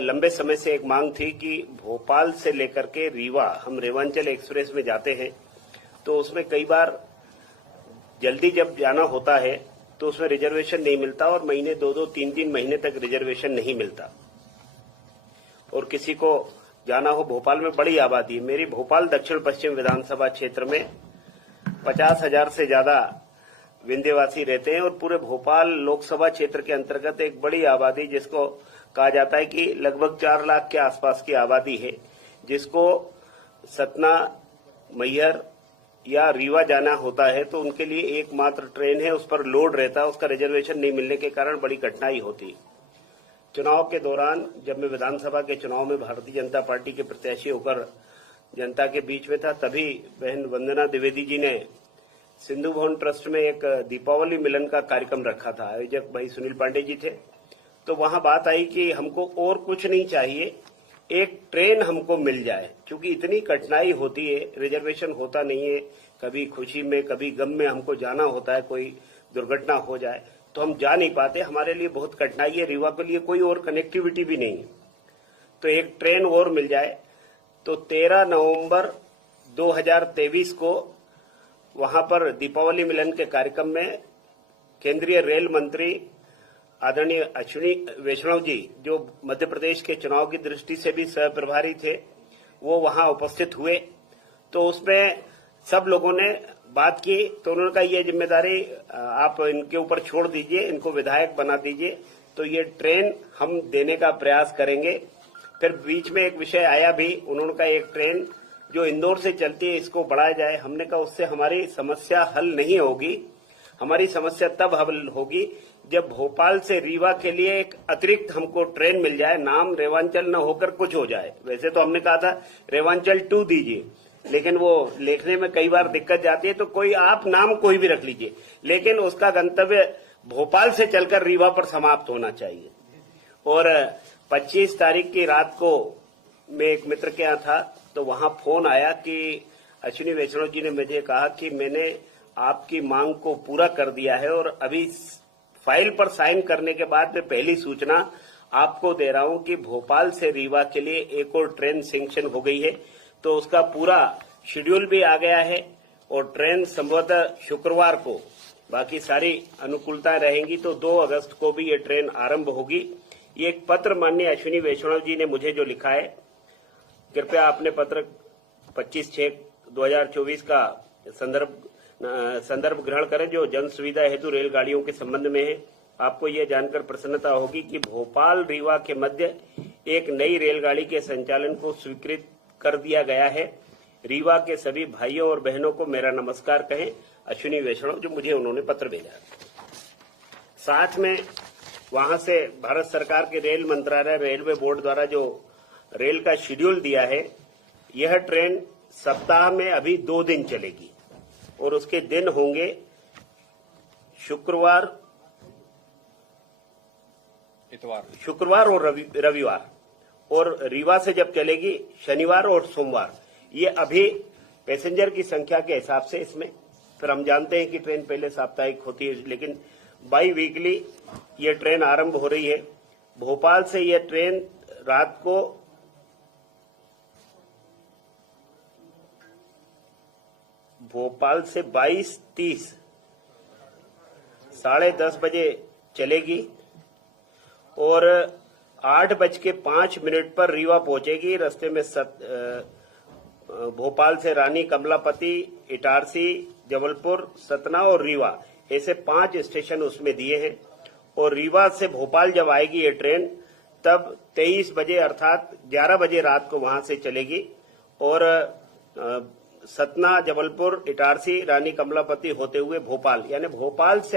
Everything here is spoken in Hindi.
लंबे समय से एक मांग थी कि भोपाल से लेकर के रीवा हम रेवांचल एक्सप्रेस में जाते हैं तो उसमें कई बार जल्दी जब जाना होता है तो उसमें रिजर्वेशन नहीं मिलता और महीने 2-2, 3-3 महीने तक रिजर्वेशन नहीं मिलता। और किसी को जाना हो, भोपाल में बड़ी आबादी, मेरी भोपाल दक्षिण पश्चिम विधानसभा क्षेत्र में 50,000 से ज्यादा विंध्यवासी रहते हैं और पूरे भोपाल लोकसभा क्षेत्र के अंतर्गत एक बड़ी आबादी, जिसको कहा जाता है कि लगभग 4 लाख के आसपास की आबादी है, जिसको सतना, मैहर या रीवा जाना होता है तो उनके लिए एकमात्र ट्रेन है, उस पर लोड रहता है, उसका रिजर्वेशन नहीं मिलने के कारण बड़ी कठिनाई होती। चुनाव के दौरान जब मैं विधानसभा के चुनाव में भारतीय जनता पार्टी के प्रत्याशी होकर जनता के बीच में था, तभी बहन वंदना द्विवेदी जी ने सिंधु भवन ट्रस्ट में एक दीपावली मिलन का कार्यक्रम रखा था। आयोजक भाई सुनील पांडे जी थे। तो वहां बात आई कि हमको और कुछ नहीं चाहिए, एक ट्रेन हमको मिल जाए, क्योंकि इतनी कठिनाई होती है, रिजर्वेशन होता नहीं है, कभी खुशी में कभी गम में हमको जाना होता है, कोई दुर्घटना हो जाए तो हम जा नहीं पाते, हमारे लिए बहुत कठिनाई है। रीवा के लिए कोई और कनेक्टिविटी भी नहीं है, तो एक ट्रेन और मिल जाए। तो 13 नवंबर 2023 को वहां पर दीपावली मिलन के कार्यक्रम में केंद्रीय रेल मंत्री आदरणीय अश्विनी वैष्णव जी, जो मध्य प्रदेश के चुनाव की दृष्टि से भी सह प्रभारी थे, वो वहां उपस्थित हुए। तो उसमें सब लोगों ने बात की, तो उन्होंने कहा ये जिम्मेदारी आप इनके ऊपर छोड़ दीजिए, इनको विधायक बना दीजिए, तो ये ट्रेन हम देने का प्रयास करेंगे। फिर बीच में एक विषय आया भी, उन्होंने कहा एक ट्रेन जो इंदौर से चलती है इसको बढ़ाया जाए। हमने कहा उससे हमारी समस्या हल नहीं होगी, हमारी समस्या तब हल होगी जब भोपाल से रीवा के लिए एक अतिरिक्त हमको ट्रेन मिल जाए, नाम रेवांचल न होकर कुछ हो जाए। वैसे तो हमने कहा था रेवांचल 2 दीजिए, लेकिन वो लिखने में कई बार दिक्कत जाती है, तो कोई आप नाम कोई भी रख लीजिए, लेकिन उसका गंतव्य भोपाल से चलकर रीवा पर समाप्त होना चाहिए। और 25 तारीख की रात को मैं एक मित्र के यहाँ था, तो वहां फोन आया कि अश्विनी वैष्णव जी ने मुझे कहा कि मैंने आपकी मांग को पूरा कर दिया है और अभी फाइल पर साइन करने के बाद मैं पहली सूचना आपको दे रहा हूं कि भोपाल से रीवा के लिए एक और ट्रेन सैंक्शन हो गई है। तो उसका पूरा शेड्यूल भी आ गया है और ट्रेन संभवतः शुक्रवार को, बाकी सारी अनुकूलताएं रहेंगी तो 2 अगस्त को भी ये ट्रेन आरंभ होगी। ये एक पत्र माननीय अश्विनी वैष्णव जी ने मुझे जो लिखा है, कृपया अपने पत्र 25/6/2024 का संदर्भ ग्रहण करें, जो जन सुविधा हेतु रेलगाड़ियों के संबंध में है। आपको यह जानकर प्रसन्नता होगी कि भोपाल रीवा के मध्य एक नई रेलगाड़ी के संचालन को स्वीकृत कर दिया गया है। रीवा के सभी भाइयों और बहनों को मेरा नमस्कार कहें, अश्विनी वैष्णव, जो मुझे उन्होंने पत्र भेजा। साथ में वहां से भारत सरकार के रेल मंत्रालय, रेलवे बोर्ड द्वारा जो रेल का शेड्यूल दिया है, यह ट्रेन सप्ताह में अभी 2 दिन चलेगी और उसके दिन होंगे शुक्रवार और रविवार, और रीवा से जब चलेगी शनिवार और सोमवार। ये अभी पैसेंजर की संख्या के हिसाब से इसमें, फिर हम जानते हैं कि ट्रेन पहले साप्ताहिक होती है, लेकिन बाई वीकली ये ट्रेन आरंभ हो रही है। भोपाल से ये ट्रेन रात को भोपाल से 22:30 10:30 बजे चलेगी और 8:05 पर रीवा पहुंचेगी। रास्ते में भोपाल से रानी कमलापति, इटारसी, जबलपुर, सतना और रीवा, ऐसे 5 स्टेशन उसमें दिए हैं। और रीवा से भोपाल जब आएगी ये ट्रेन, तब 23 बजे अर्थात 11 बजे रात को वहां से चलेगी और सतना, जबलपुर, इटारसी, रानी कमलापति होते हुए भोपाल, यानी भोपाल से